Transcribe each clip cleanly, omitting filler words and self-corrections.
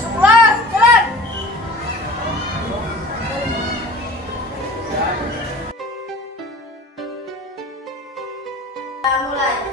Masuk kelas, jalan. Mulai.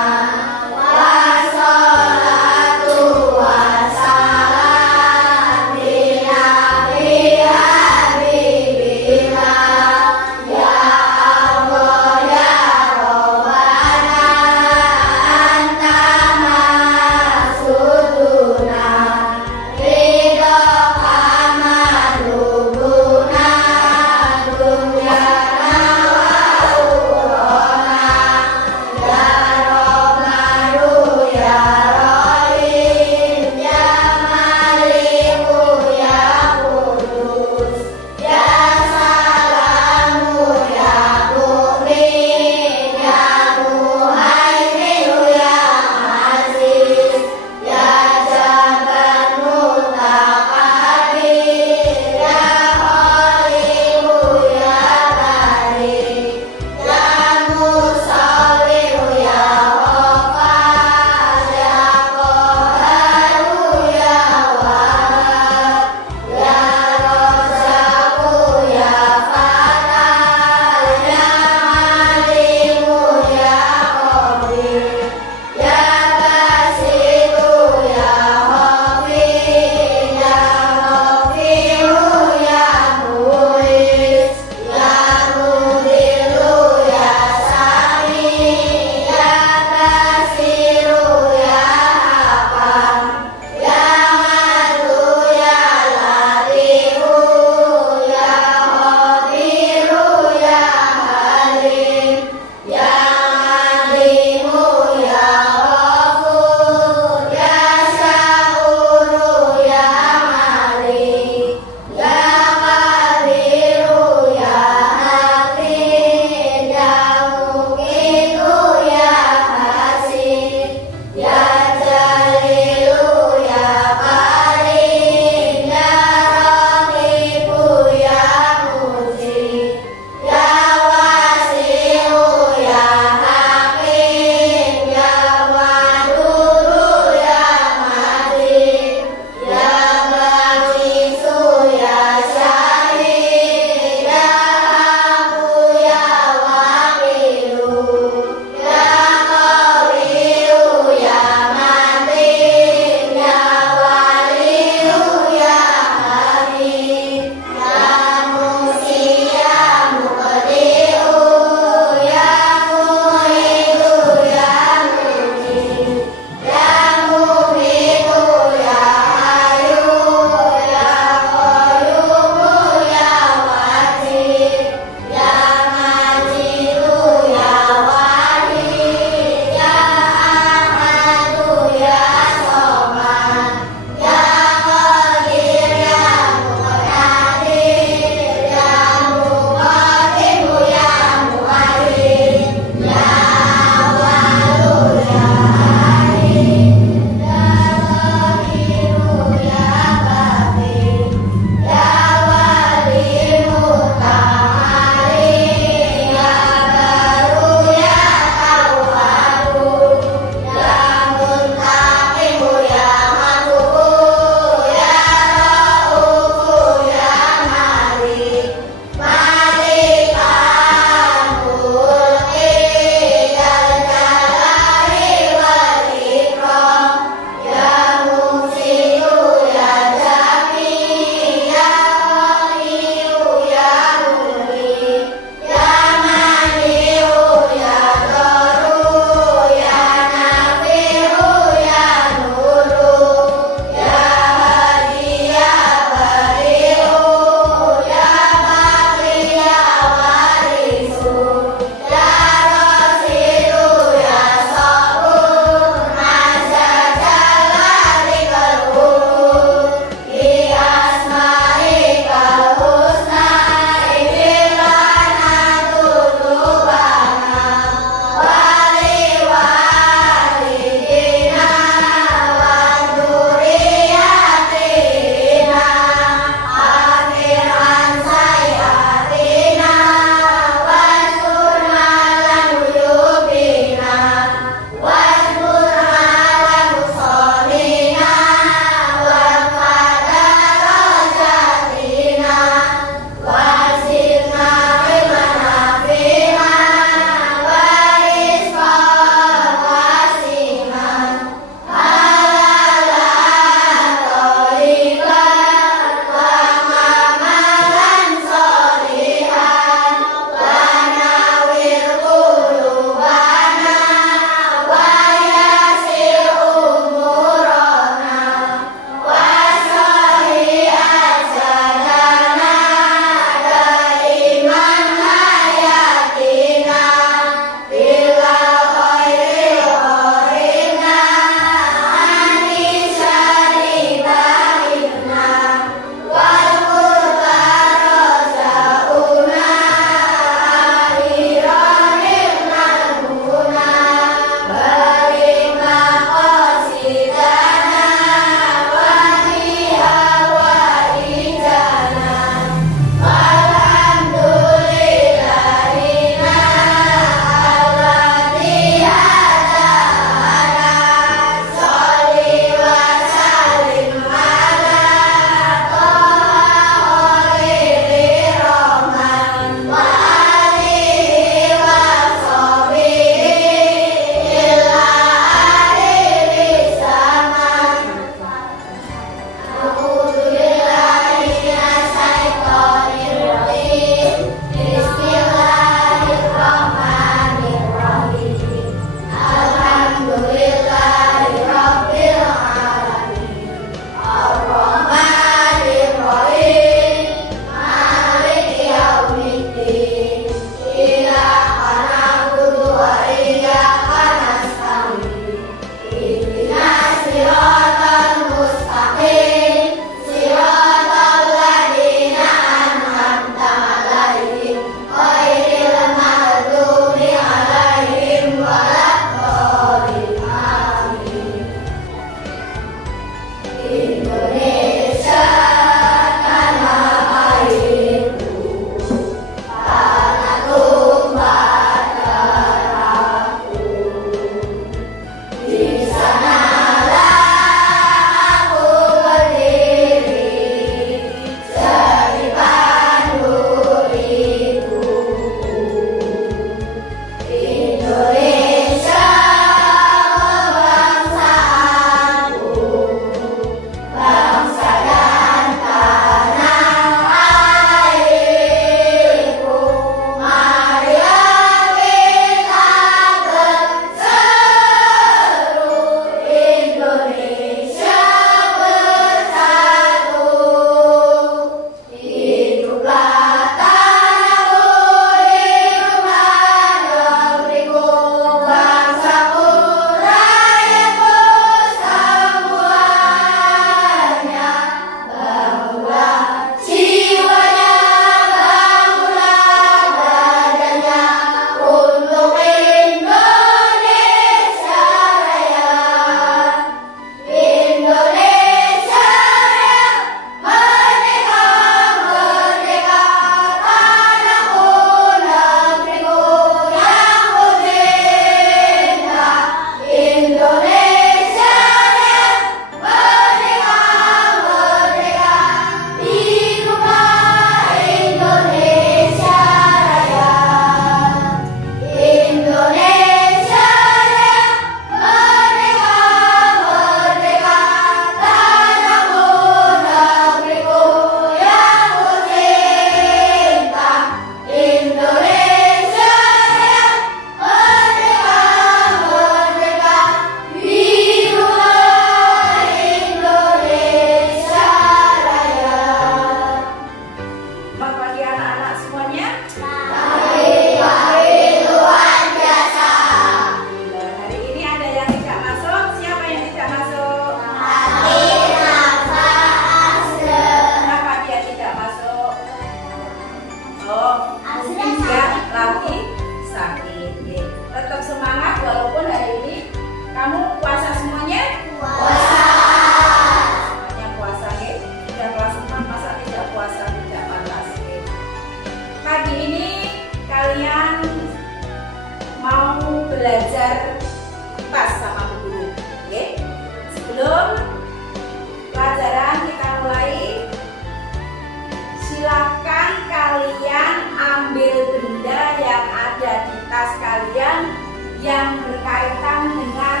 yang berkaitan dengan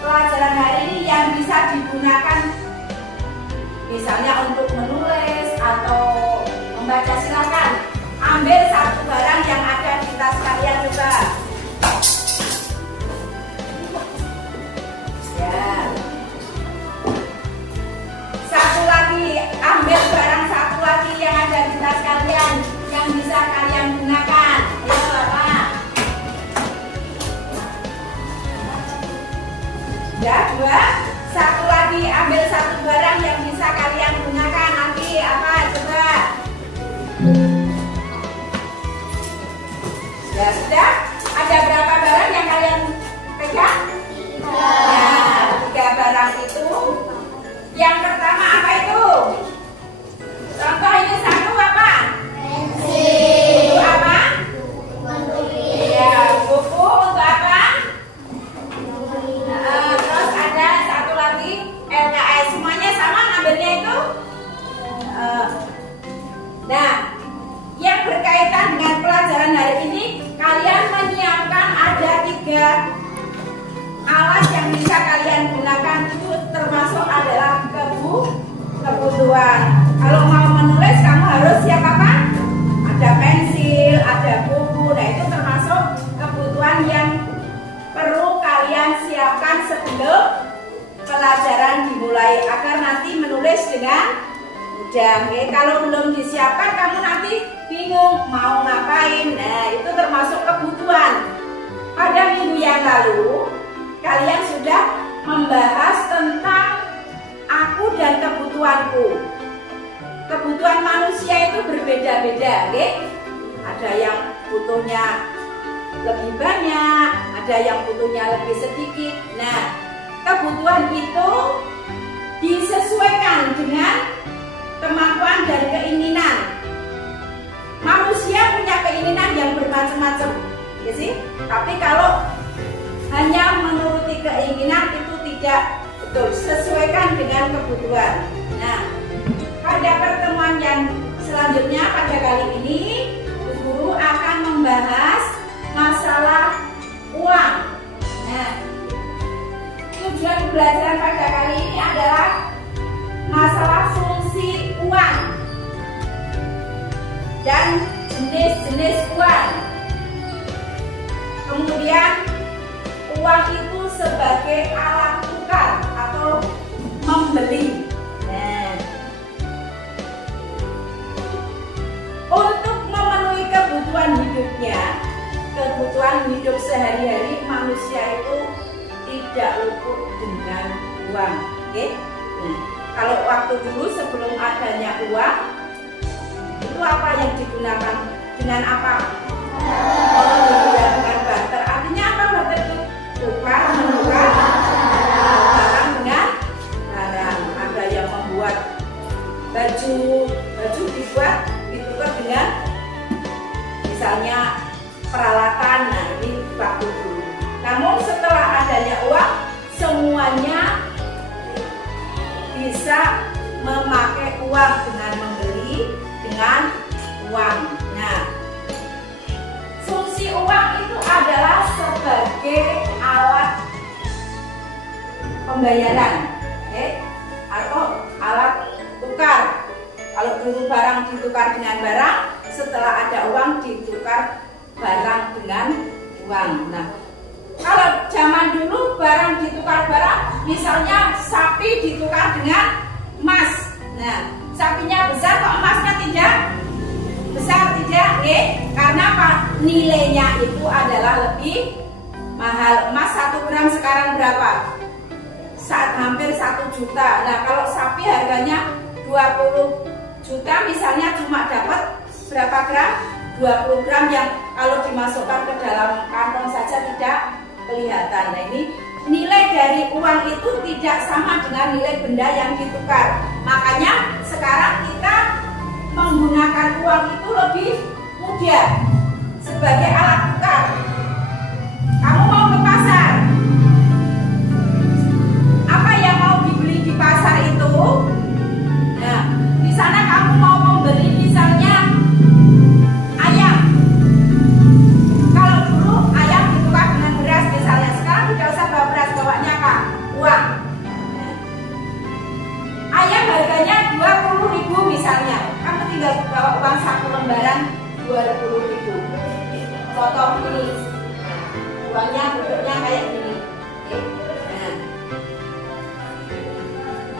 pelajaran hari ini yang bisa digunakan misalnya untuk menulis atau membaca. Silakan ambil satu barang yang ada di tas kalian juga. Ya. Satu lagi, ambil barang satu lagi yang ada di tas kalian yang bisa kalian gunakan. Ayo, Bapak. Ya, dua. Satu lagi, ambil satu barang yang bisa kalian gunakan. Nanti apa? Coba. Ya, sudah. Ada berapa barang yang kalian pegang? Ya, 3 barang itu. Yang pertama apa itu? Contoh ini satu apa? Pensil. Untuk apa? Ya, buku untuk apa? Terus ada satu lagi LKS. Semuanya sama ngambilnya itu? Nah, yang berkaitan dengan pelajaran hari ini, kalian menyiapkan ada 3 alat yang bisa kalian gunakan. Itu termasuk adalah kebutuhan. Kalau mau menulis kamu harus siap apa? Ada pensil, ada buku. Nah, itu termasuk kebutuhan yang perlu kalian siapkan sebelum pelajaran dimulai agar nanti menulis dengan mudah. Kalau belum disiapkan kamu nanti bingung mau ngapain. Nah, itu termasuk kebutuhan. Pada minggu yang lalu kalian sudah membahas tentang aku dan kebutuhanku. Kebutuhan manusia itu berbeda-beda, oke? Ada yang butuhnya lebih banyak, ada yang butuhnya lebih sedikit. Nah, kebutuhan itu disesuaikan dengan kemampuan dan keinginan. Manusia punya keinginan yang bermacam-macam, ya sih? Tapi kalau hanya menuruti keinginan itu tidak betul. Sesuaikan dengan kebutuhan. Nah, pada pertemuan yang selanjutnya pada kali ini, Bu Guru akan membahas masalah uang. Nah, tujuan pembelajaran pada kali ini adalah masalah fungsi uang dan jenis-jenis uang. Kemudian uang itu sebagai alat tukar atau membeli. Nah, untuk memenuhi kebutuhan hidupnya, kebutuhan hidup sehari-hari manusia itu tidak luput dengan uang. Oke? Nah, kalau waktu dulu sebelum adanya uang, itu apa yang digunakan? Dengan apa? Dengan barter. Artinya apa barter itu? Tukar menukar barang dengan barang. Ada yang membuat baju dibuat ditukar dengan misalnya peralatan. Nah, ini waktu dulu. Namun setelah adanya uang, semuanya bisa memakai uang dengan membeli dengan uang. Nah, fungsi uang itu adalah sebagai alat pembayaran, atau alat tukar. Kalau dulu barang ditukar dengan barang, setelah ada uang ditukar barang dengan uang. Nah, kalau zaman dulu barang ditukar barang, misalnya sapi ditukar dengan emas. Nah, sapinya besar kok emasnya tidak besar, tidak, karena apa? Nilainya itu adalah lebih mahal. Emas 1 gram sekarang berapa? Hampir 1 juta. Nah, kalau sapi harganya 20 juta, misalnya cuma dapat berapa gram? 20 gram yang kalau dimasukkan ke dalam kantong saja tidak kelihatan. Nah, ini nilai dari uang itu tidak sama dengan nilai benda yang ditukar. Makanya sekarang kita menggunakan uang itu lebih mudah sebagai alat tukar. Kamu mau ke pasar, apa yang mau dibeli di pasar itu? Nah, di sana kamu mau membeli misalnya ayam. Kalau dulu ayam ditukar dengan beras, uangnya bentuknya kayak gini. Oke. Nah,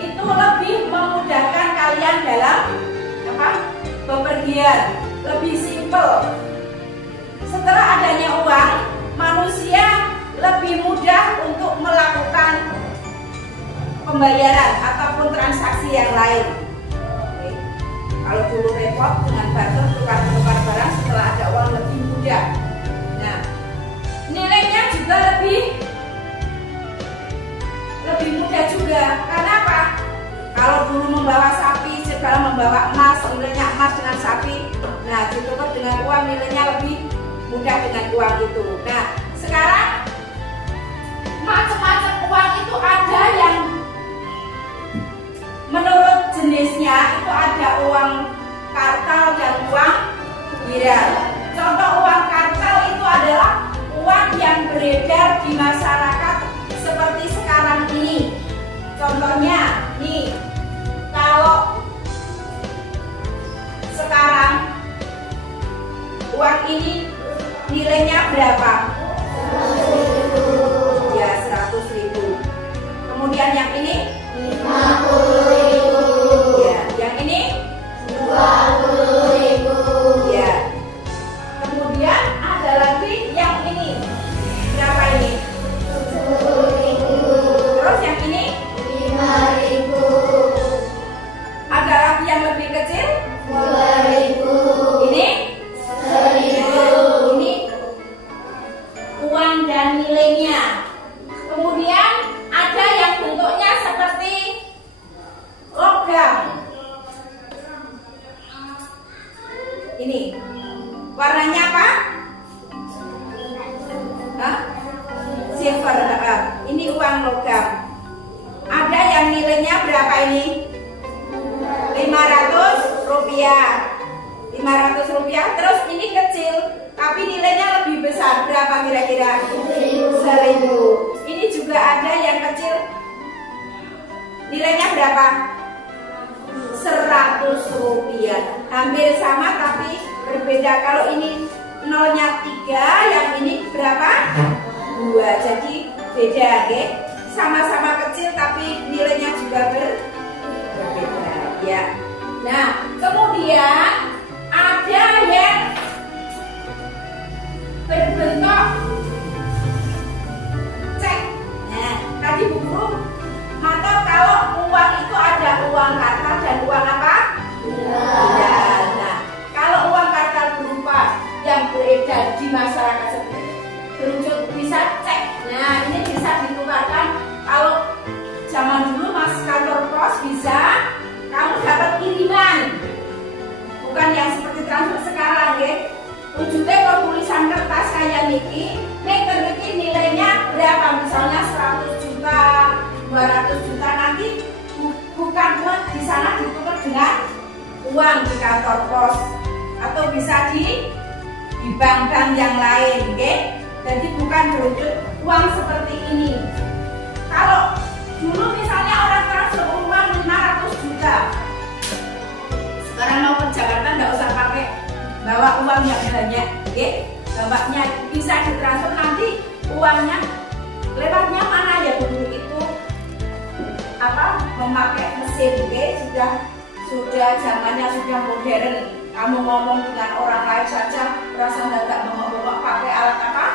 itu lebih memudahkan kalian dalam apa? Bepergian, lebih simpel. Setelah adanya uang, manusia lebih mudah untuk melakukan pembayaran ataupun transaksi yang lain. Oke. Kalau dulu repot dengan barter tukar-tukar barang, setelah ada uang lebih mudah. Nah, nilainya juga lebih mudah juga. Karena apa? Kalau dulu membawa sapi, sekarang membawa emas, nilainya emas dengan sapi. Nah, ditukar dengan uang, nilainya lebih mudah dengan uang itu. Nah, sekarang macam-macam uang itu ada yang menurut jenisnya itu ada uang kartal dan uang viral. Contoh uang kartal itu adalah uang yang beredar di masyarakat seperti sekarang ini. Contohnya nih, kalau sekarang uang ini nilainya berapa? 100.000. Ya, 100.000. Kemudian yang ini 50.000. ya, yang ini 20.000. ya. Kemudian ada lagi yang ini. Berapa ini? 10.000. Terus yang ini 5.000. ada lagi yang lebih kecil? 2.000. Ini 1.000. ini uang dan nilainya. Kemudian ada yang bentuknya seperti logam. Ini warnanya apa? Hah? Silver. Ini uang logam. Ada yang nilainya berapa ini? 500 rupiah. 500 rupiah. Terus ini kecil, tapi nilainya lebih besar. Berapa kira-kira? 1.000. Ini juga ada yang kecil. Nilainya berapa? 100 rupiah. Hampir sama tapi berbeda. Kalau ini nolnya 3, yang ini berapa? 2. Jadi beda, ya. Sama-sama kecil tapi nilainya juga berbeda, ya. Nah, kemudian ada yang berbentuk cek. Nah, tadi Bu Guru mantap kalau uang itu ada uang kartal dan uang apa? Viral. Nah, kalau uang kartal berupa yang beredar di masyarakat seperti berwujud bisa cek. Nah, ini bisa ditukarkan. Kalau zaman dulu mas kantor pos bisa kamu dapat kiriman, bukan yang seperti transfer sekarang, ya. Wujudnya kalau tulisan kertas kayak niki, nilainya berapa? Misalnya 100 juta, 200 juta, nanti bukan buat di sana ditukar dengan uang di kantor pos atau bisa di bank-bank yang lain, oke? Jadi bukan berwujud uang seperti ini. Kalau dulu misalnya orang transfer uang 500 juta, sekarang mau ke Jakarta nggak usah pakai bawa uang yang banyak, oke? Bawanya bisa ditransfer, nanti uangnya lewatnya mana ya dulu itu apa? Memakai mesin, oke? Sudah zamannya sudah modern. Kamu ngomong dengan orang lain saja rasa nggak ngomong pakai alat apa?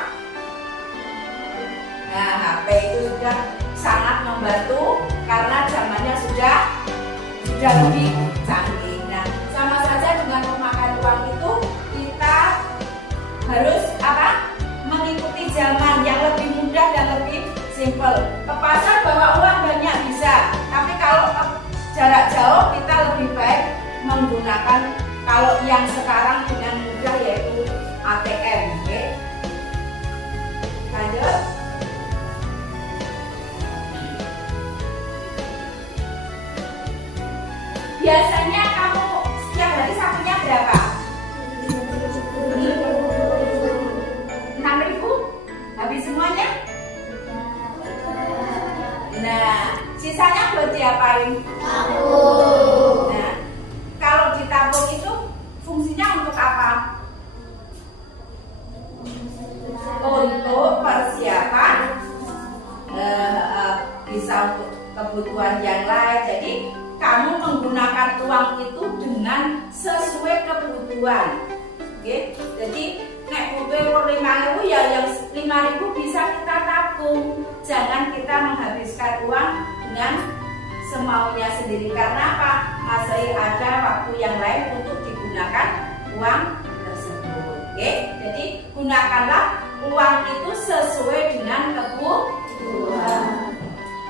Nah, HP itu sudah sangat membantu karena zamannya sudah lebih canggih. Nah, sama saja dengan memakai uang itu kita harus apa? Mengikuti zaman yang lebih mudah dan lebih simpel. Ke pasar bawa uang banyak bisa, tapi kalau jarak jauh kita lebih baik menggunakan kalau yang sekarang dengan mudah yaitu ATM, oke? Lanjut. Biasanya kamu setiap hari sakunya berapa? 6.000? Habis semuanya? Nah, sisanya buat diapain? Tabung. Nah, kalau ditabung itu fungsinya untuk apa? Untuk dengan sesuai kebutuhan. Oke, jadi nek butuh 5.000 ya yang 5.000 bisa kita tabung. Jangan kita menghabiskan uang dengan semaunya sendiri. Karena apa? Masih ada waktu yang lain untuk digunakan uang tersebut. Oke, jadi gunakanlah uang itu sesuai dengan kebutuhan.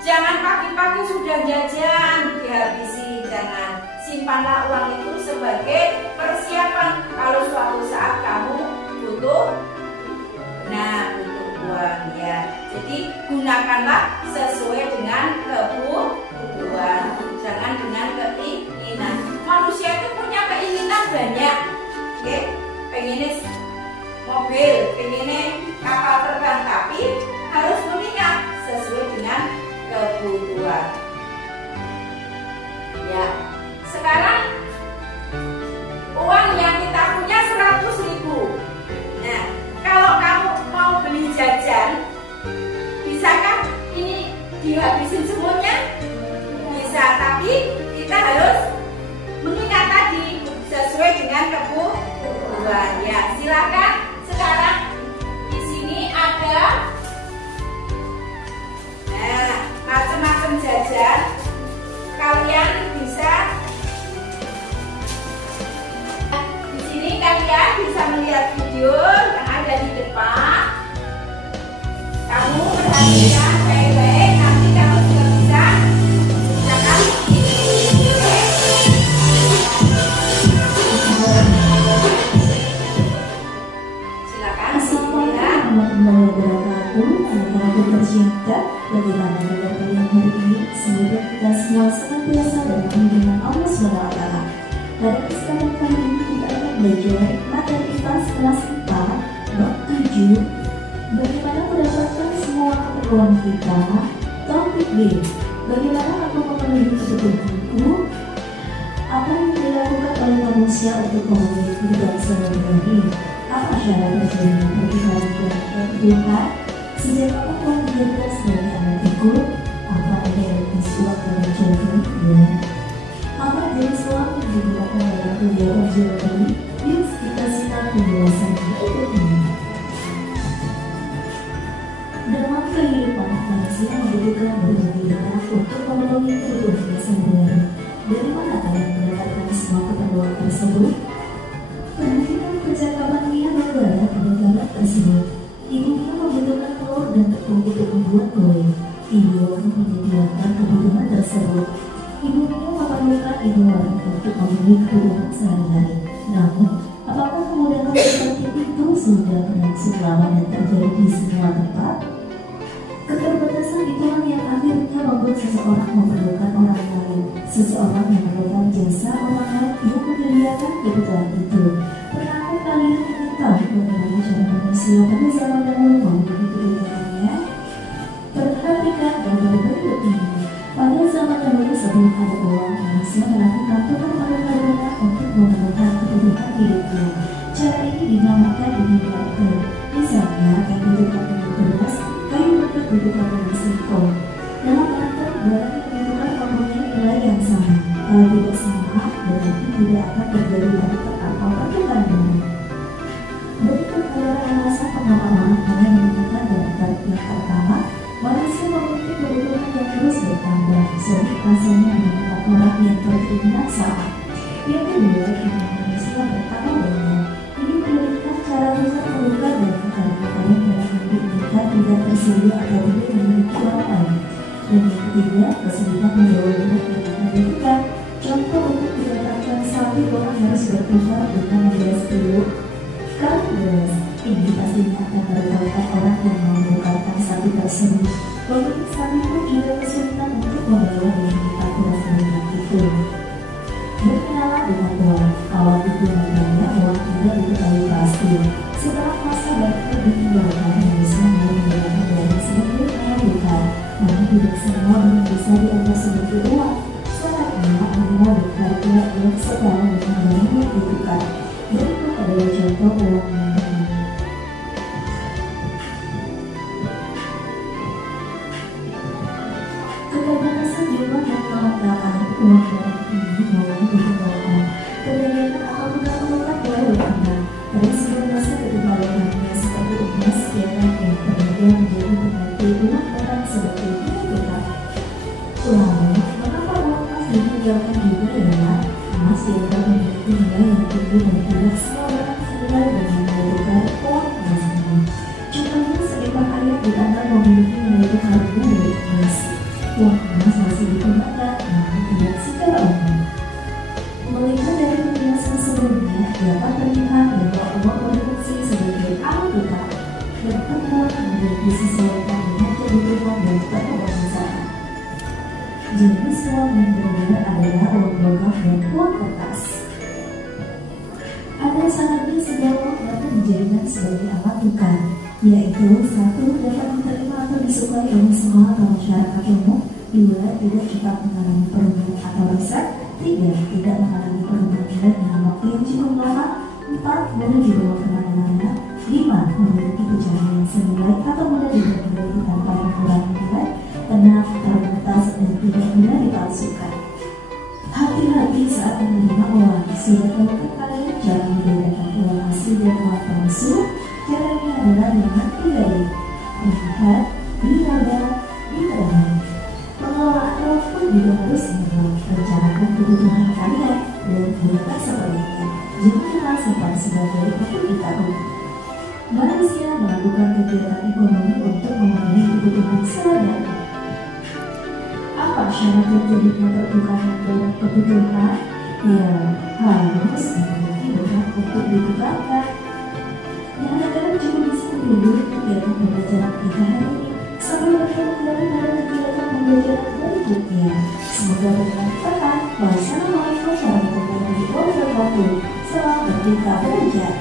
Jangan pagi-pagi sudah jajan dihabisi, jangan. Simpanlah uang itu sebagai persiapan kalau suatu saat kamu butuh uang ya. Jadi gunakanlah sesuai dengan kebutuhan, jangan dengan keinginan. Manusia itu punya keinginan banyak, oke? Pengennya mobil, pengennya kapal terbang, tapi harus mengingat sesuai dengan kebutuhan. Ya, sekarang uang yang kita punya 100.000. Nah, kalau kamu mau beli jajan, bisakah ini dihabisin semuanya? Bisa, tapi kita harus mengingat tadi sesuai dengan kebutuhan. Ya, silakan. Sekarang di sini ada macam-macam jajan. Kalian bisa di sini kalian bisa melihat video yang ada di depan. Kamu perhatikan baik-baik, nanti kamu juga bisa silakan. Silakan. Assalamualaikum warahmatullahi wabarakatuh. Anak-anakku tercinta, bagaimana kabar kalian hari ini? Semoga kita semua senantiasa dalam lindungan Allah SWT. Pada kesempatan kali ini kita akan belajar materi IPA kelas 4 bab 7, bagaimana mendapatkan semua keperluan kita. Topik B, bagaimana aku memenuhi kebutuhanku. Apa yang dilakukan oleh manusia untuk memenuhi kebutuhan sehari-hari? Apa syarat terjadinya perpindahan kebutuhan? Sejak kapan Tuhan dijadikan sebagai anak itu? Apa realitas uang dalam jadinya? Apa jenis uang yang digunakan dalam kegiatan jual beli? Yuk kita simak penjelasannya berikut ini. Dalam kehidupan manusia membutuhkan berbagai hal untuk memenuhi kebutuhannya sehari-hari. Dari mana kalian mendapatkan semua keperluan tersebut? Perhatikan percakapan Mia Barbara pada gambar tersebut. Ibu Mia membutuhkan telur dan tepung untuk membuat kue. Ibu akan menyediakan kebutuhan tersebut. Ibu Mia memerlukan ibu orang untuk memenuhi kebutuhan sehari-hari. Namun, apakah kemudahan seperti itu sudah berlangsung lama dan terjadi di semua tempat? Keterbatasan itulah yang akhirnya membuat seseorang memerlukan orang lain. Seseorang memerlukan jasa orang lain yang menyediakan kebutuhan itu. Pernahkah kalian ingin tahu bagaimana cara manusia pada zaman dahulu memenuhi kebutuhannya? Perhatikan gambar berikut ini. Pada zaman dahulu sebelum ada uang, manusia melakukan tukar-menukar untuk memenuhi kebutuhan hidupnya. Cara ini dinamakan unilateral. Misalnya, kayu butuhkan untuk beras, kayu butuhkan untuk singkong. Dalam antar barang yang dibutuhkan mempunyai nilai yang sama. Kalau tidak sama, berarti tidak akan terjadi barter atau pertukaran barang. Berikut adalah alasan mengapa orang kaya menemukan barter. Yang pertama, manusia memiliki kebutuhan yang terus bertambah, jadi rasanya menemukan orang yang berkeinginan sama. Yang kedua, karena manusia bertambah banyak, ini memberikan cara tukar-menukar dan karena orang yang diinginkan tidak tersedia atau tidak memiliki orang lain. Dan yang ketiga, kesulitan menjual dengan dilakukan. Contoh untuk mendapatkan sapi orang harus bertukar dengan beras dulu. Kalau beras, ini pastinya akan merupakan orang yang mau menukarkan sapi tersebut. Pemilik sapi pun juga kesulitan untuk membawa dan menyimpan beras banyak itu. Berkenalan dengan uang, awal digunakannya uang tidak diketahui pasti. Setelah masa bakti berkembang, manusia mulai menggunakan uang sebagai pengaruhan. Namun tidak semua yang bisa dianggap sebagai uang. Syaratnya adalah berharga yang setara dengan barang yang ditukar. Berikut adalah contoh uang yang benar. Keterbatasan jumlah dan kelengkapan uang barang ini mulai dikembangkan. ini dan tidak semua orang sadar dengan nilai tukar uang emas ini. Contohnya seekor ayam dianggap memiliki nilai tukar 2 emas. Uang emas masih digunakan, namun tidak secara umum. Melihat dari penjelasan sebelumnya, dapat terlihat bahwa uang berfungsi sebagai alat tukar dan tetap harus disesuaikan dengan kebutuhan dan perkembangan usaha. Jenis uang yang berbeda adalah uang logam dan uang kertas. Ada syaratnya sebuah uang dapat dijadikan sebagai alat tukar, yaitu 1. Dapat diterima atau disukai oleh semua atau masyarakat umum, 2. Tidak cepat mengalami perubahan atau rusak, 3. Tidak mengalami perubahan nilai dalam waktu yang cukup lama, 4. Mudah dibawa kemana-mana, 5. Memiliki pecahan yang senilai atau mudah diperbaiki tanpa mengurangi nilai, 6. Terbatas dan tidak mudah dipalsukan. Hati-hati saat menerima uang. Sudah tahukah kalian cara membedakan uang asli dan uang palsu? Caranya adalah dengan 3D: melihat, diraba, diterima. Pengelolaan uang pun juga harus ingat, rencanakan kebutuhan kalian dan gunakan sebaliknya. Janganlah simpan sebagai untuk ditaruh. Manusia melakukan kegiatan ekonomi untuk memenuhi kebutuhan sehari-hari. Apa syarat terjadinya pertukaran barang kebutuhan? Ya, harus memiliki barang untuk ditukarkan. Yang akan cukup bisa menghubungi kegiatan pembelajaran kita hari ini. Sampai bertemu kembali pada kegiatan pembelajaran berikutnya. Semoga bermanfaat. Wassalamualaikum warahmatullahi wabarakatuh. Selamat merdeka belajar.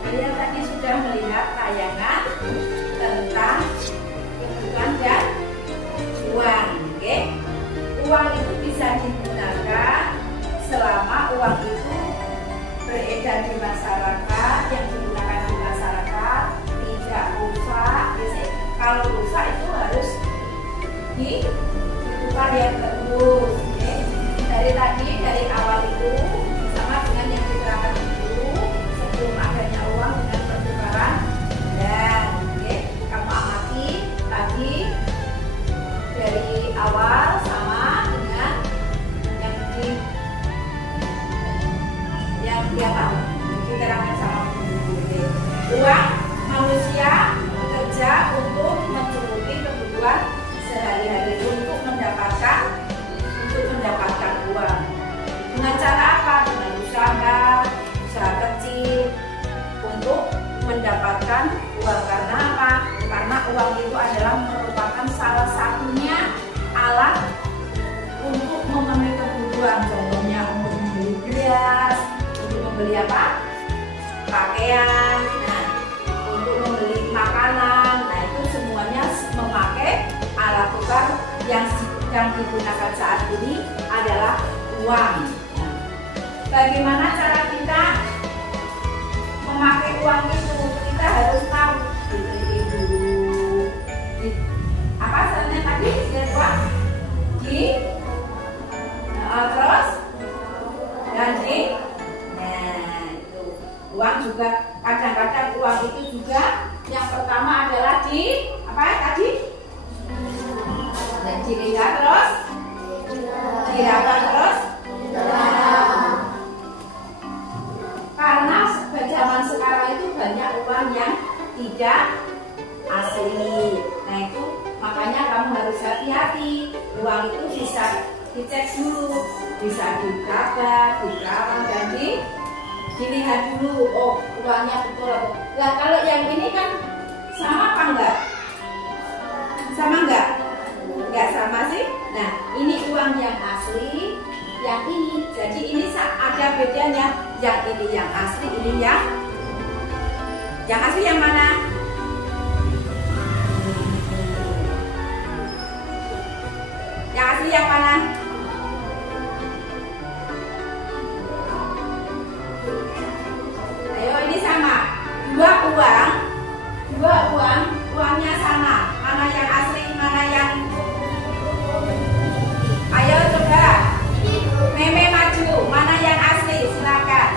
Kalian tadi sudah melihat tayangan tentang kebutuhan dan uang. Oke? Uang itu bisa digunakan selama uang itu beredar di masyarakat, yang digunakan di masyarakat tidak rusak. Kalau rusak itu harus ditukar yang terus. Oke? Dari awal itu sama dengan yang diterangkan dulu, sebelum adanya uang dengan pertukaran. Dan kamu amati tadi dari awal sama dengan yang diterangkan sama guru. Uang manusia bekerja untuk mencukupi kebutuhan sehari-hari, untuk mendapatkan uang. Dengan cara apa? Dengan usaha kecil untuk mendapatkan uang. Karena apa? Karena uang itu adalah merupakan salah satunya alat untuk memenuhi kebutuhan. Contohnya untuk membeli beras, untuk membeli apa? Pakaian, untuk membeli makanan. Nah, itu semuanya memakai alat tukar yang digunakan saat ini adalah uang. Bagaimana cara kita memakai uang itu? Kita harus tahu dulu. Apa sebenarnya tadi? Uang terus dan itu uang juga kadang-kadang uang itu juga yang pertama adalah apa tadi? Dan dilihat terus, diraba terus. Karena zaman sekarang itu banyak uang yang tidak asli. Nah, itu makanya kamu harus hati-hati. Uang itu bisa dicek dulu, bisa diraba, dirawat, dan dilihat dulu. Oh, uangnya betul. Nah, kalau yang ini kan sama apa enggak? Sama enggak? Enggak sama sih. Nah, ini uang yang asli, yang ini. Jadi ini ada bedanya. Yang ini yang asli, ini yang asli yang mana? Yang asli yang mana? Ayo, ini sama. Dua uang, uangnya sama. Mana yang asli, mana yang? Ayo coba. Meme maju. Mana yang asli? Silakan.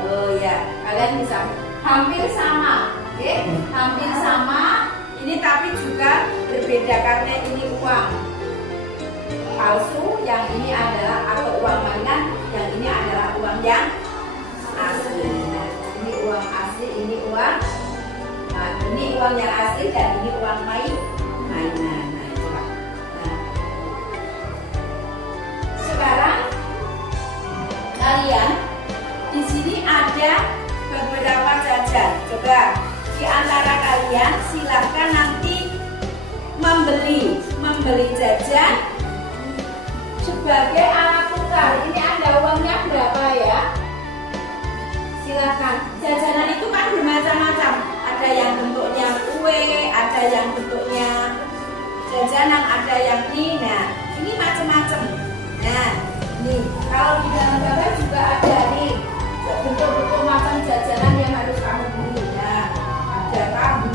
Oh ya, kalian bisa. Hampir sama. hampir sama, ini tapi juga berbeda karena ini uang palsu, yang ini adalah atau uang mainan, yang ini adalah uang yang asli. Nah, ini uang asli, ini uang, nah, ini uang yang asli dan ini uang mainan. Nah, itulah. Nah, sekarang kalian di sini ada beberapa jajan. Coba di antara kalian silahkan nanti membeli jajan sebagai alat tukar. Ini ada uangnya berapa ya? Silakan. Jajanan itu kan bermacam-macam. Ada yang bentuknya kue, ada yang bentuknya jajanan, ada yang ini. Nah, ini macam-macam. Nah, nih kalau di dalam gambar juga ada nih bentuk-bentuk macam jajanan yang harus kamu beli. Nah, ada tahu,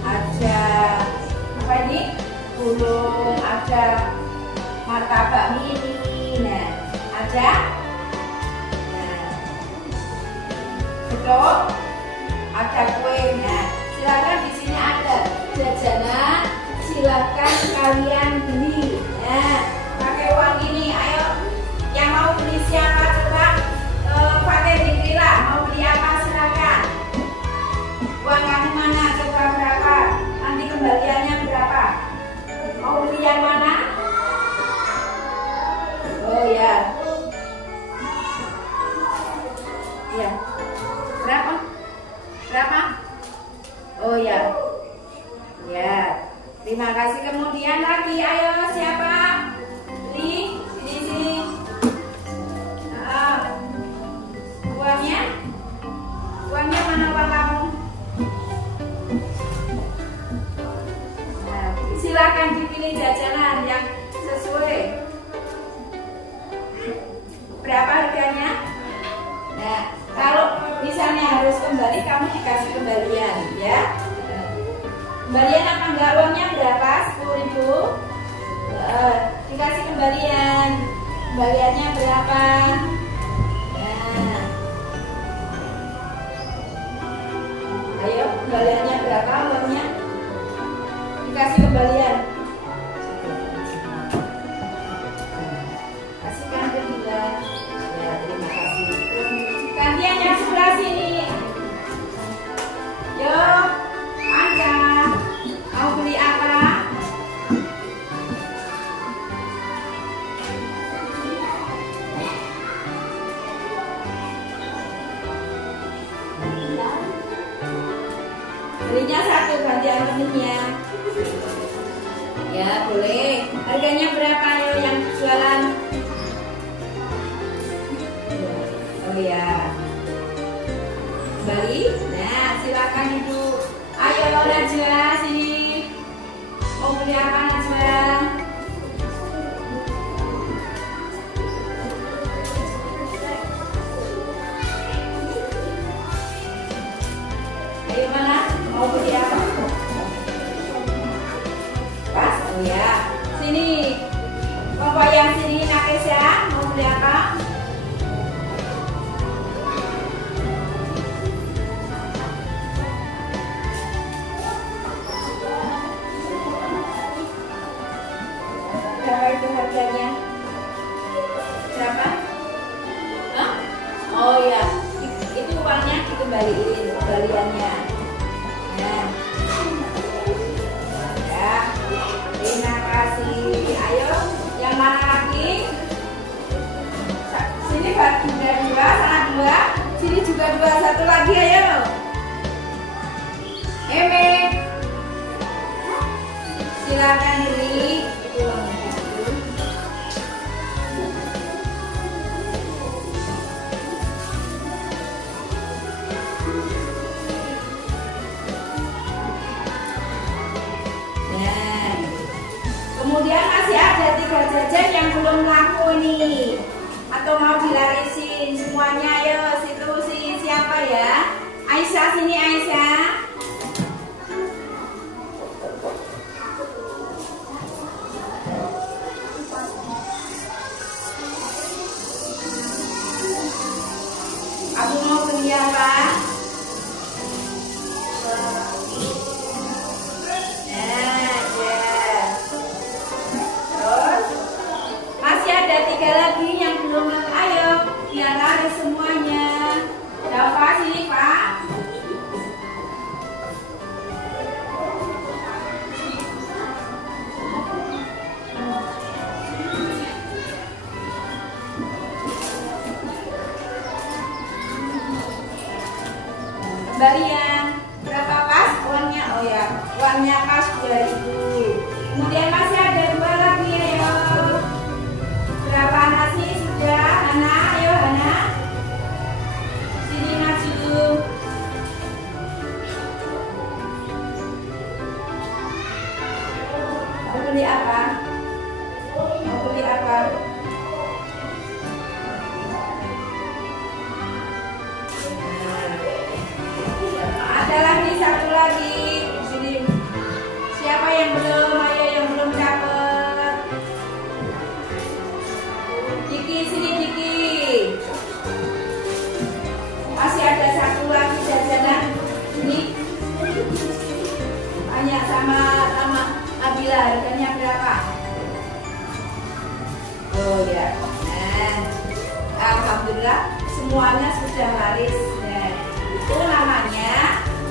ada apa ini? Bulung, ada martabak mini. Nah, ada betul, ada kue. Nah, silakan di sini ada jajanan, silakan kalian beli. Nah, pakai uang ini, ayo yang mau beli siapa coba pakai dikira mau beli apa silakan. Uang kamu mana, coba berapa, nanti kembaliannya berapa, mau beli yang mana? Oh ya, ya berapa? Oh ya, ya, terima kasih. Kemudian lagi, ayo siapa beli sini. Uangnya mana uang kamu? Nah, silakan dipilih jajanan yang sesuai. Berapa harganya? Nah, kalau misalnya harus kembali, kamu dikasih kembalian ya. Kembalian apa enggak? Uangnya berapa? 10.000. Dikasih kembalian. Kembaliannya berapa? Nah, ayo kembaliannya berapa? Uangnya dikasih kembalian. Kasihkan ke kita. Ya, terima kasih. Gantian yang sebelah sini. Yo, Anda mau beli apa? Belinya satu, gantian temennya. Ya, boleh. Harganya berapa yo yang jualan? Oh ya, kembali. Nah, silakan ibu. Ayo Najwa sini. Mau beli apa Najwa? Ayo mana? Mau beli apa? Pas? Oh ya, sini. Bapak yang sini Nakesya, mau beli apa? Berapa itu harganya? Berapa? Hah? Oh ya, itu uangnya dikembaliin, kembaliannya. Nah, ya, terima kasih. Ayo, yang mana lagi? Sini juga dua, sana dua, sini juga dua, satu lagi ayo. Eme, silakan beli. Itu uangnya. Kemudian masih ada 3 jajan yang belum laku nih, atau mau dilarisin semuanya. Ayo situ siapa ya? Aisyah sini Aisyah. Aku mau beli apa? kalian. Berapa pas uangnya? Oh ya, uangnya pas 2.000. Kemudian masih ada 2 lagi, ayo. Berapa nasi sudah? Hana, ayo Hana. Sini maju. Mau beli apa? Mau beli apa? Ada lagi, satu lagi. Sini. Siapa yang belum? Ayo yang belum dapat. Diki, sini Diki. Masih ada satu lagi jajanan. Ini banyak sama Abila, harganya berapa? Oh ya. Nah, alhamdulillah semuanya sudah laris. Nah, itu namanya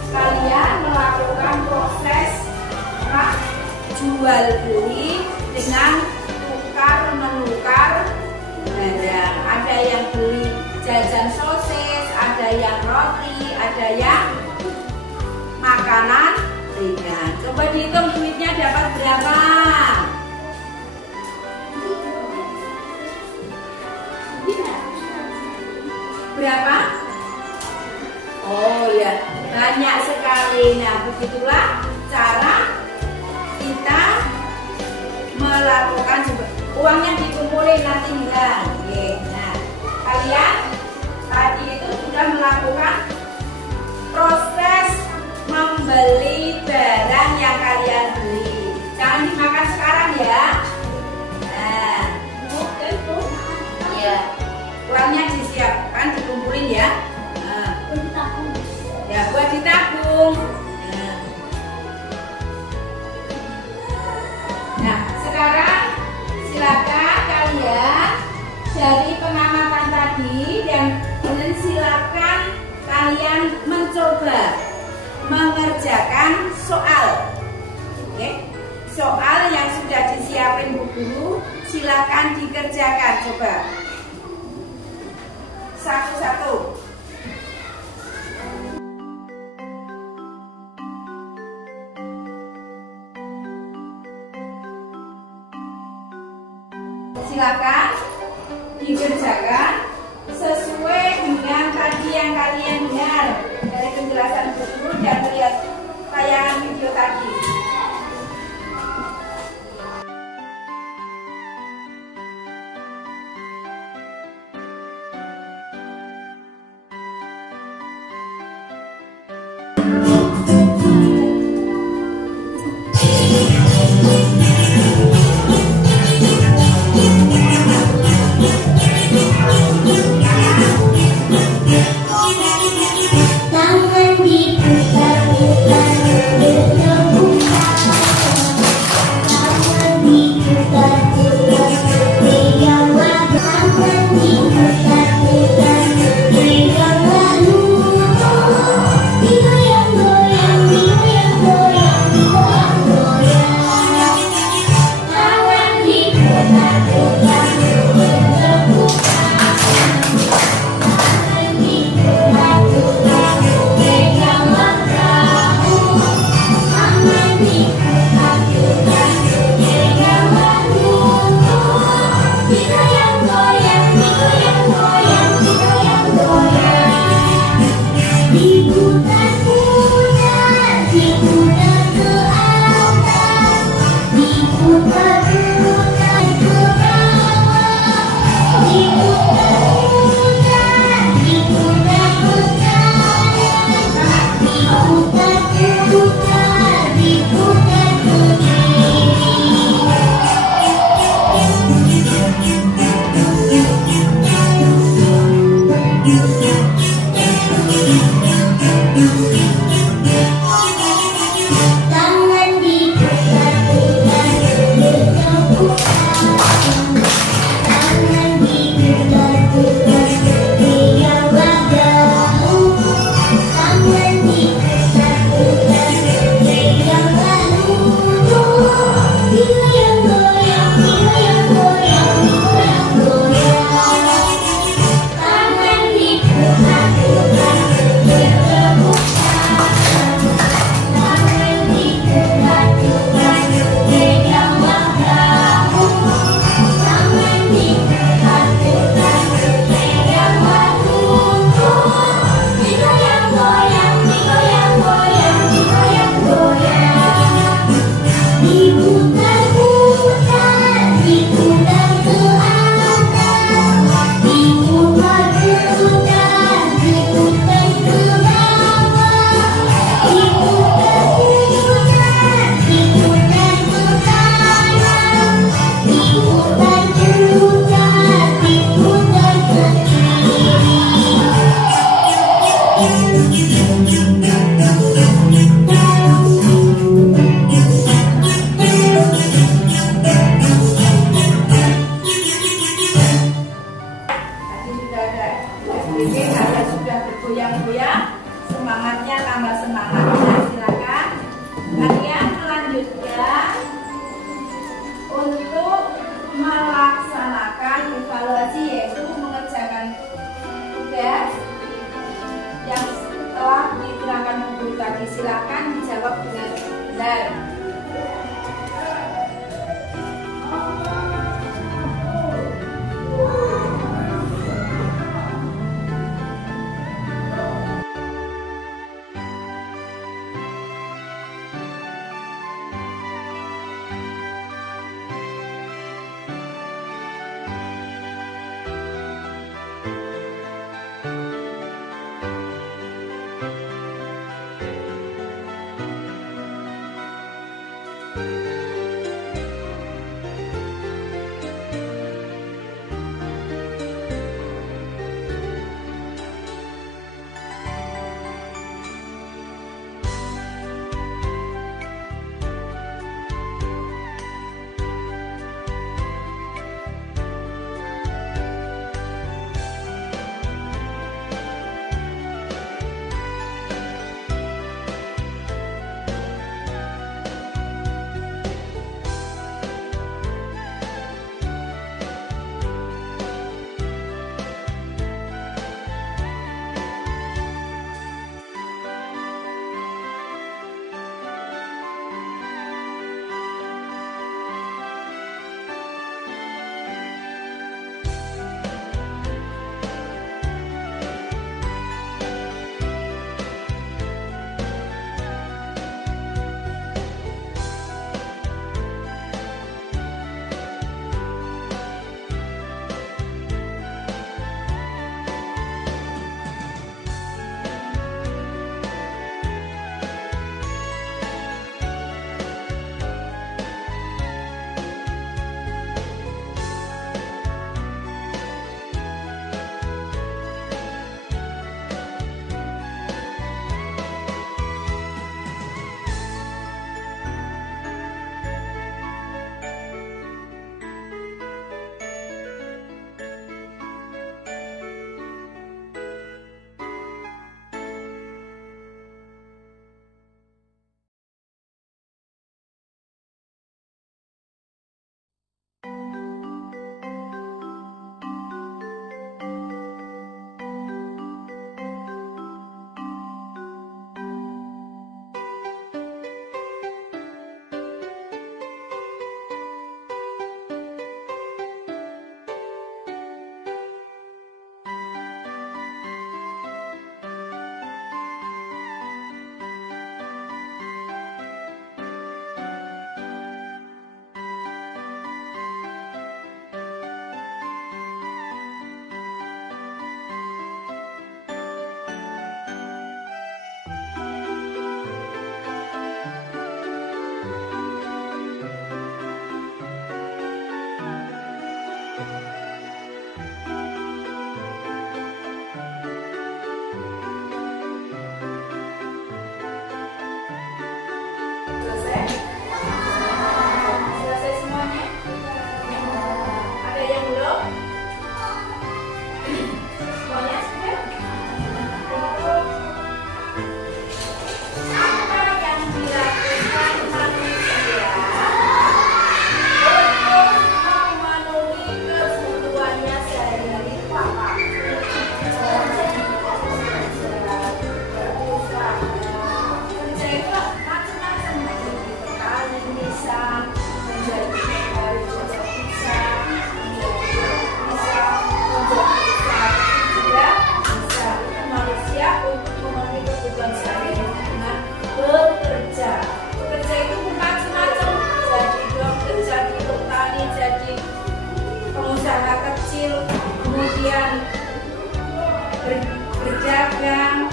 kalian melakukan proses jual beli dengan tukar menukar barang. Ada yang beli jajan sosis, ada yang roti, ada yang makanan ringan. Coba dihitung duitnya dapat berapa? Berapa? Oh ya, banyak sekali. Nah, begitulah cara kita melakukan uangnya dikumpulin nanti hilang. Oke. Nah, kalian tadi itu sudah melakukan proses membeli barang yang kalian beli. Jangan dimakan sekarang ya. Nah, ya, uangnya disiapkan, dikumpulin ya. Nah, ya buat ditabung. Nah, sekarang silakan kalian dari pengamatan tadi dan silakan kalian mencoba mengerjakan soal. Oke, soal yang sudah disiapin Bu Guru silakan dikerjakan, coba satu-satu. Silakan dikerjakan sesuai dengan tadi yang kalian dengar dari penjelasan Bu Guru dan melihat tayangan video tadi. Silakan dijawab dengan benar. berdagang.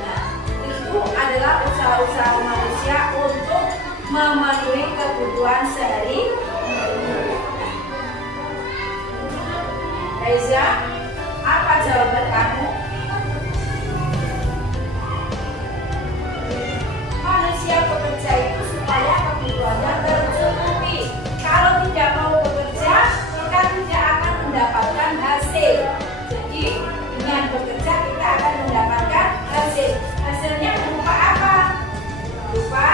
Nah, itu adalah usaha-usaha manusia untuk memenuhi kebutuhan sehari-hari. Reza, apa jawaban kamu? Manusia bekerja itu supaya kebutuhannya tercukupi. Kalau tidak mau bekerja, kita tidak akan mendapatkan hasil. Jadi dengan bekerja kita akan mendapatkan hasil. Hasilnya berupa apa? Berupa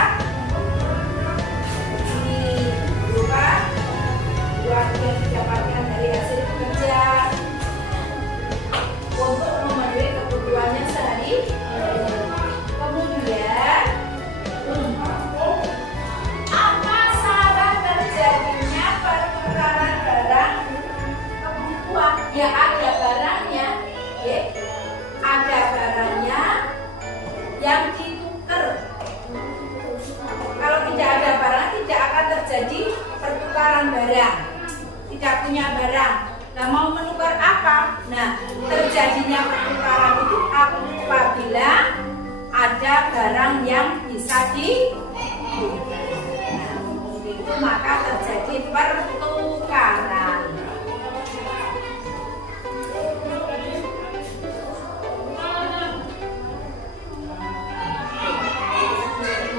ini, berupa uang yang didapatkan dari hasil bekerja. punya barang. Nah, mau menukar apa? Nah, terjadinya pertukaran itu apabila ada barang yang bisa itu maka terjadi pertukaran.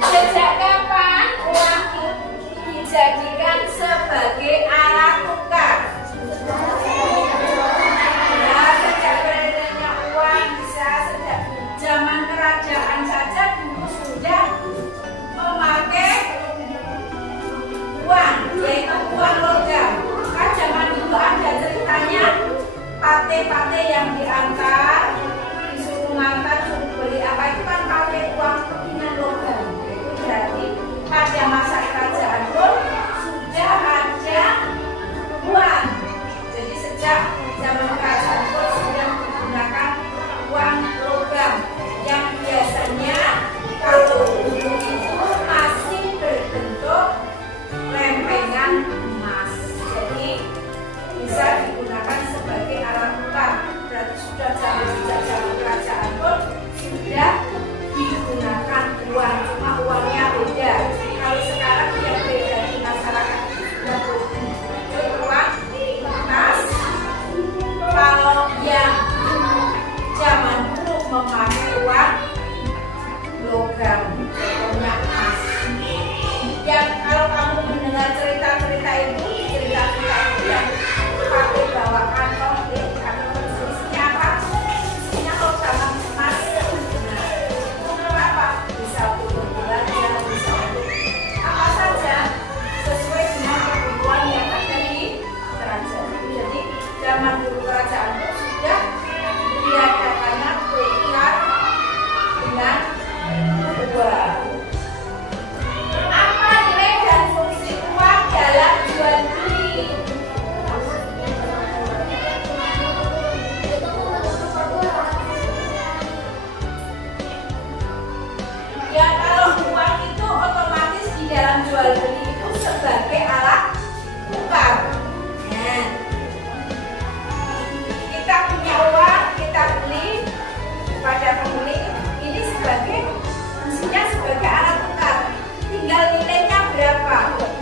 Sejak kapan uang dijadikan sebagai alat tukar? Nah, sejak beredarnya uang bisa sejak zaman kerajaan saja dulu sudah memakai uang, yaitu uang logam. Kan zaman dulu ada ceritanya pate-pate yang diantar, disuruh ngantar, suruh beli apa itu kan pakai uang dengan logam. Itu berarti pada masa kerajaan pun sudah ada uang. Jadi sejak zaman kerajaan pun sudah digunakan uang logam yang biasanya kalau dulu itu masih berbentuk lempengan emas. Jadi bisa digunakan sebagai alat tukar. Berarti sudah sejak zaman kerajaan pun sudah digunakan uang, cuma uangnya beda. Kalau sekarang yang beda di masyarakat sudah uang kertas. Kalau yang zaman dulu memakai uang logam, contohnya emas. Yang kalau kamu mendengar cerita-cerita itu yang pakai bawa kantong, kantong isinya apa? Isinya logam emas. Nah, untuk apa? Bisa untuk belanja, bisa untuk apa saja sesuai dengan kebutuhan yang ada di kerajaan. Jadi zaman dulu kerajaan itu sudah diadakannya tukar dengan uang. Apa nilai dan fungsi uang dalam jual beli? Ya, kalau uang itu otomatis di dalam jual beli itu sebagai alat tukar. Nah, kita punya uang, kita beli kepada pembeli, ini sebagai fungsinya sebagai alat tukar. Tinggal nilainya berapa?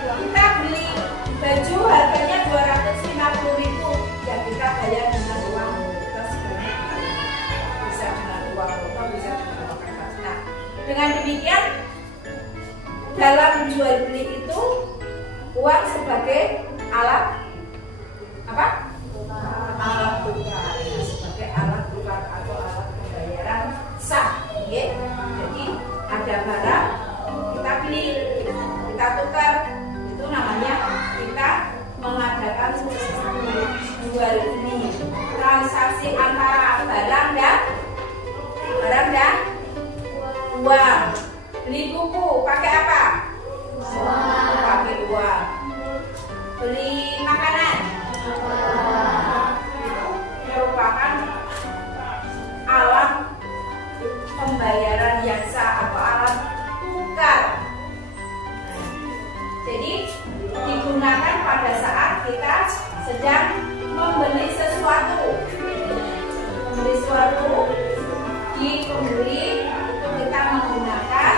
Kita beli baju harganya 250.000, ya kita bayar dengan uang kita sebanyak bisa dengan uang lokal, bisa dengan uang kertas. Nah, dengan demikian dalam jual beli itu uang sebagai alat apa? Alat tukar, sebagai alat tukar atau alat pembayaran sah. Ya. Jadi ada barang kita beli, kita tukar, itu namanya kita mengadakan jual beli, transaksi antara barang dan uang. Beli buku pakai apa? Pakai uang. Beli makanan merupakan alat pembayaran yang sah atau alat tukar. Jadi digunakan pada saat kita sedang membeli sesuatu. Membeli sesuatu di pembeli itu kita menggunakan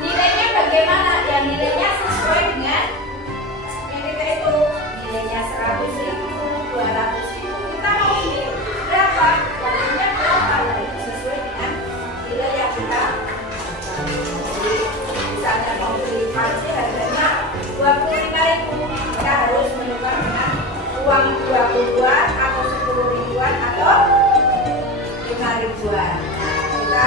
nilainya bagaimana? Ya nilainya sesuai dengan yang kita itu. Nilainya 100.000, 200.000, kita mau beli berapa? Harganya berapa? Itu sesuai dengan nilai yang kita beli. Misalnya mau beli panci harganya 25.000, kita harus menukar dengan uang 20-an atau 10.000-an atau 5.000-an. Kita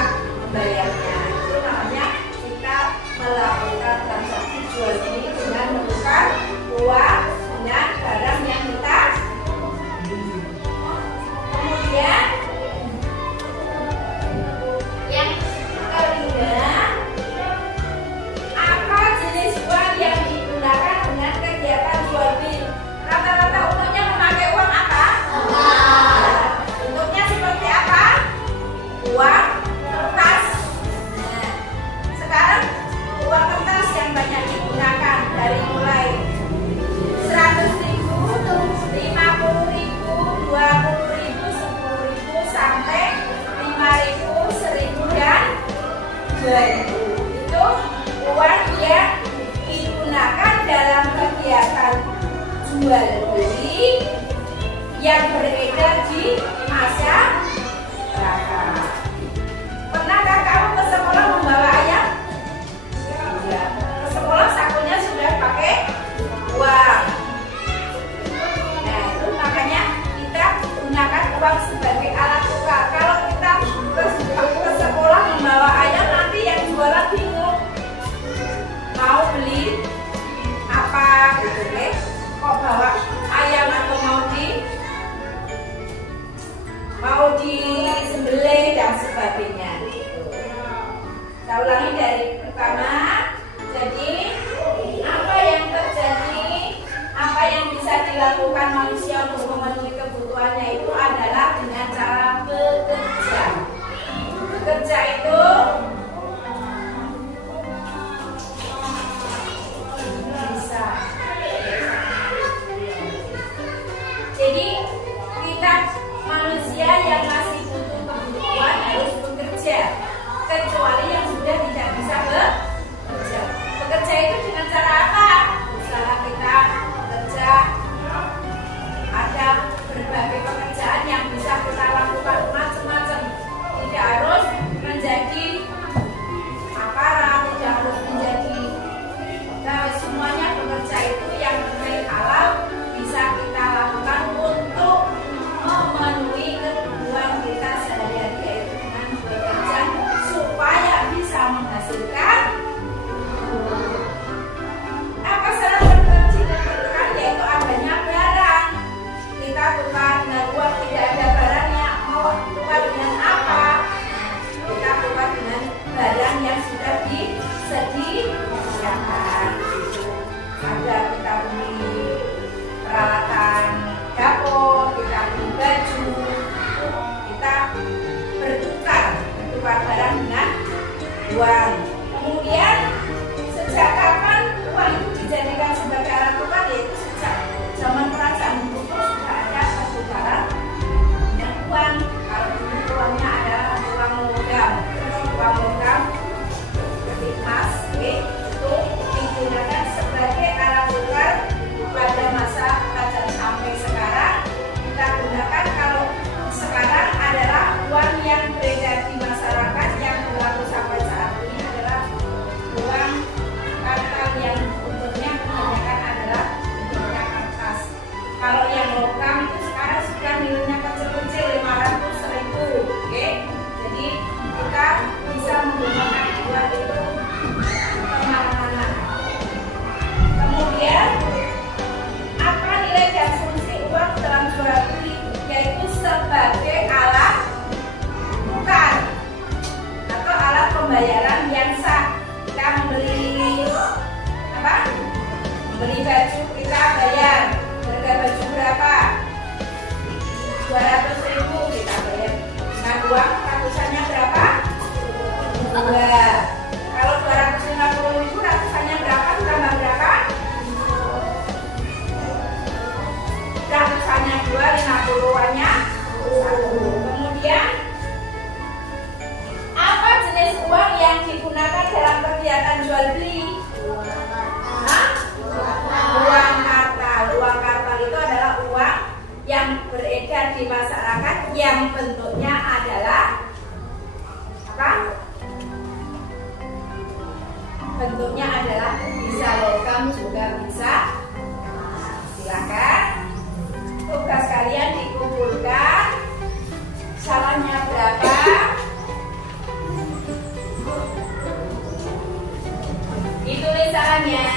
membayarnya. Itu namanya kita melakukan transaksi jual beli dengan menukar uang dengan barang yang kita beli. Kemudian yang kelima, apa jenis uang yang digunakan dengan kegiatan jual beli? Rata-rata umumnya memakai uang apa? Bentuknya seperti apa? Uang kertas. Nah, manusia untuk memenuhi kebutuhannya itu adalah dengan cara bekerja. Bekerja itu bisa. Jadi kita manusia yang masih butuh kebutuhan harus bekerja, kecuali yang sudah tidak bisa bekerja. Bekerja itu dengan cara apa? Usaha kita bekerja. Ada berbagai pekerjaan yang bisa kita lakukan macam-macam. Tidak harus menjadi aparat, tidak harus menjadi semuanya bekerja itu yang penting halal bisa kita lakukan untuk memenuhi kebutuhan kita sehari-hari, yaitu dengan bekerja supaya bisa menghasilkan apa syarat berkelanjutan, yaitu adanya barang. Kita tukar dengan uang, tidak ada barangnya, mau tukar dengan apa? Kita tukar dengan barang yang sudah disediakan. Ada kita beli peralatan dapur, kita beli baju, kita bertukar barang dengan uang. Kemudian sejak kapan uang itu dijadikan sebagai alat tukar? Yaitu sejak zaman kerajaan Buto sudah ada pertukaran dengan uang. Kalau dulu uangnya adalah uang logam, seperti emas, itu digunakan sebagai alat tukar pada masa kerajaan sampai sekarang. Kita gunakan kalau sekarang adalah uang yang beredar di masyarakat yang berlaku sampai saat ini adalah uang kartal yang bentuknya kebanyakan adalah bentuknya kertas. Kalau yang logam itu sekarang sudah nilainya kecil-kecil 500.000, oke? Jadi kita bisa menggunakan uang itu kemana-mana. Kemudian apa nilai dan fungsi uang dalam jual beli? Yaitu sebagai alat tukar atau alat pembayaran yang sah. Kita membeli apa? Membeli baju, kita bayar. Harga baju berapa? 200.000, kita bayar dengan uang ratusannya berapa? 2. Kalau 250.000 ratusannya berapa? Tambah berapa? Ratusannya 2, 50-annya 1. Kemudian apa jenis uang yang digunakan dalam kegiatan jual beli? Uang kartal. Uang kartal itu adalah uang yang beredar di masyarakat yang bentuknya adalah apa? Bentuknya adalah bisa logam juga bisa. Silakan. Tugas kalian dikumpulkan. Salahnya berapa? Ditulis salahnya.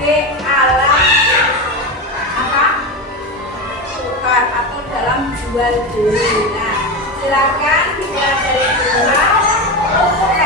sebagai alat apa? Tukar atau dalam jual beli. Nah, silakan dipelajari dulu.